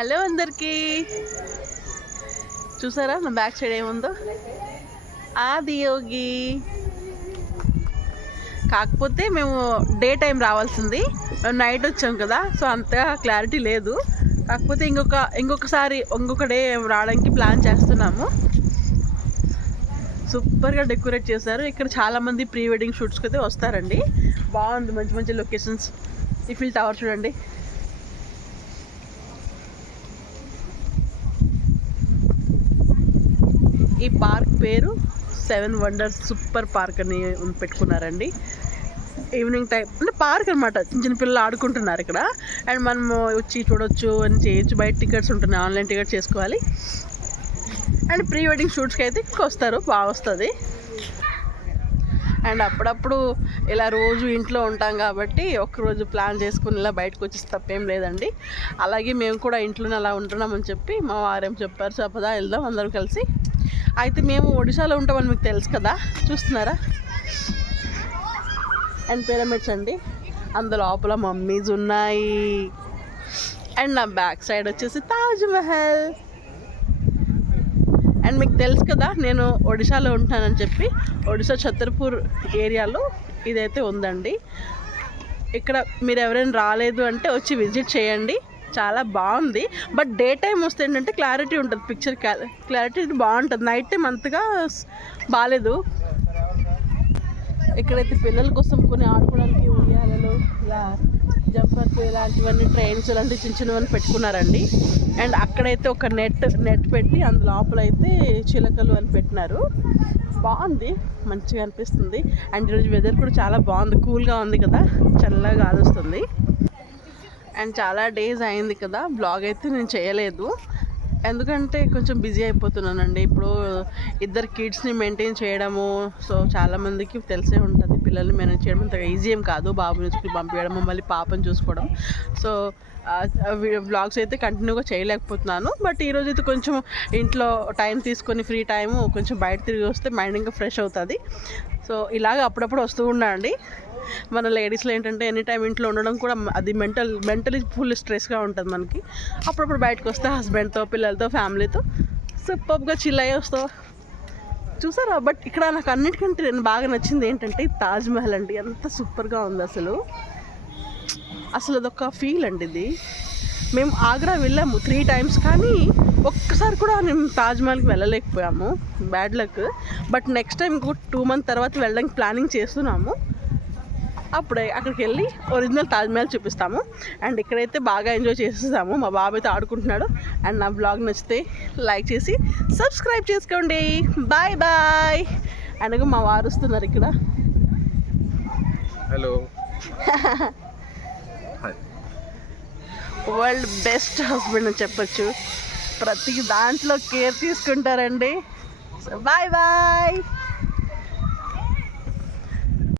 Hello అందరికీ, చూసారా నా బ్యాక్ సైడ్ ఏముందో? ఆది యోగి. కాకపోతే మేము డే టైం రావాల్సింది, మేము నైట్ వచ్చాం కదా, సో అంతగా క్లారిటీ లేదు. కాకపోతే ఇంకొక డే రావడానికి ప్లాన్ చేస్తున్నాము. సూపర్గా డెకరేట్ చేశారు. ఇక్కడ చాలామంది ప్రీ వెడ్డింగ్ షూట్స్కి అయితే వస్తారండి. బాగుంది, మంచి మంచి లొకేషన్స్. ఈఫిల్ టవర్ చూడండి. ఈ పార్క్ పేరు 7 వండర్స్ సూపర్ పార్క్ అని పెట్టుకున్నారండి. ఈవినింగ్ టైం అంటే పార్క్ అనమాట, చిన్న పిల్లలు ఆడుకుంటున్నారు ఇక్కడ. అండ్ మనము వచ్చి చూడొచ్చు అని చేయొచ్చు. బయట టికెట్స్ ఉంటున్నాయి, ఆన్లైన్ టికెట్ చేసుకోవాలి. అండ్ ప్రీ వెడ్డింగ్ షూట్స్కి అయితే వస్తారు, బాగా వస్తుంది. అండ్ అప్పుడప్పుడు ఇలా రోజు ఇంట్లో ఉంటాం కాబట్టి ఒక్కరోజు ప్లాన్ చేసుకుని ఇలా బయటకు వచ్చేసి తప్పేం లేదండి. అలాగే మేము కూడా ఇంట్లోనే అలా ఉంటున్నామని చెప్పి మా వారేం చెప్పారు, చెప్పదా వెళ్దాం అందరం కలిసి. అయితే మేము ఒడిశాలో ఉంటామని మీకు తెలుసు కదా, చూస్తున్నారా? అండ్ పిరమిడ్స్ అండి, అందులో లోపల మమ్మీస్ ఉన్నాయి. అండ్ నా బ్యాక్ సైడ్ వచ్చేసి తాజ్ మహల్. అండ్ మీకు తెలుసు కదా నేను ఒడిశాలో ఉంటానని చెప్పి, ఒడిశా ఛత్రపూర్ ఏరియాలో ఇదైతే ఉందండి. ఇక్కడ మీరు ఎవరైనా రాలేదు అంటే వచ్చి విజిట్ చేయండి, చాలా బాగుంది. బట్ డే టైం వస్తే ఏంటంటే క్లారిటీ ఉంటుంది, పిక్చర్ క్లారిటీ బాగుంటుంది. నైట్ టైం అంతగా బాగాలేదు. ఇక్కడైతే పిల్లల కోసం కొన్ని ఆడుకోవడానికి ఉయ్యాలలు, ఇలా జంపర్స్, ఇలాంటివన్నీ ట్రైన్స్ ఇలాంటివి చిన్న చిన్నవన్నీ పెట్టుకున్నారండి. అండ్ అక్కడైతే ఒక నెట్ పెట్టి అందులో లోపల అయితే చిలకలు అని పెట్టినారు. బాగుంది, మంచిగా అనిపిస్తుంది. అండ్ ఈరోజు వెదర్ కూడా చాలా బాగుంది, కూల్గా ఉంది కదా, చల్లగా గాలి వస్తుంది. అండ్ చాలా డేస్ అయింది కదా బ్లాగ్ అయితే నేను చేయలేదు, ఎందుకంటే కొంచెం బిజీ అయిపోతున్నానండి. ఇప్పుడు 2 కిడ్స్ని మెయింటైన్ చేయడము, సో చాలామందికి తెలిసే ఉంటుంది, పిల్లల్ని మేనేజ్ చేయడం అంత ఈజీ ఏం కాదు. బాబుని స్కూల్ పంపించడము, మళ్ళీ పాపను చూసుకోవడం. సో బ్లాగ్స్ అయితే కంటిన్యూగా చేయలేకపోతున్నాను. బట్ ఈరోజు అయితే కొంచెం ఇంట్లో టైం తీసుకొని ఫ్రీ టైము కొంచెం బయట తిరిగి వస్తే మైండ్ ఇంకా ఫ్రెష్ అవుతుంది. సో ఇలాగ అప్పుడప్పుడు వస్తూ ఉండండి. మన లేడీస్లో ఏంటంటే ఎనీ టైం ఇంట్లో ఉండడం కూడా అది మెంటలీ ఫుల్ స్ట్రెస్గా ఉంటుంది మనకి. అప్పుడప్పుడు బయటకు వస్తే హస్బెండ్తో, పిల్లలతో, ఫ్యామిలీతో సూపర్గా చిల్ అయ్యి వస్తావు, చూసారా? బట్ ఇక్కడ నాకు అన్నిటికంటే నేను బాగా నచ్చింది ఏంటంటే తాజ్ మహల్ అండి. ఎంత సూపర్గా ఉంది అసలు అదొక ఫీల్ అండి. ఇది మేము ఆగ్రా వెళ్ళాము 3 times, కానీ ఒక్కసారి కూడా మేము తాజ్ మహల్కి వెళ్ళలేకపోయాము, bad luck. But next time ఇంకో 2 months తర్వాత వెళ్ళడానికి ప్లానింగ్ చేస్తున్నాము. అప్పుడే అక్కడికి వెళ్ళి ఒరిజినల్ తాజ్ మహల్ చూపిస్తాము. అండ్ ఇక్కడైతే బాగా ఎంజాయ్ చేసేసాము. మా బాబు అయితే ఆడుకుంటున్నాడు. అండ్ నా బ్లాగ్ నచ్చితే లైక్ చేసి సబ్స్క్రైబ్ చేసుకోండి. Bye bye. అండ్ మా వారు వస్తున్నారు ఇక్కడ. హలో. వరల్డ్ బెస్ట్ హస్బెండ్ అని చెప్పొచ్చు, ప్రతి దాంట్లో కేర్ తీసుకుంటారండి. So bye bye.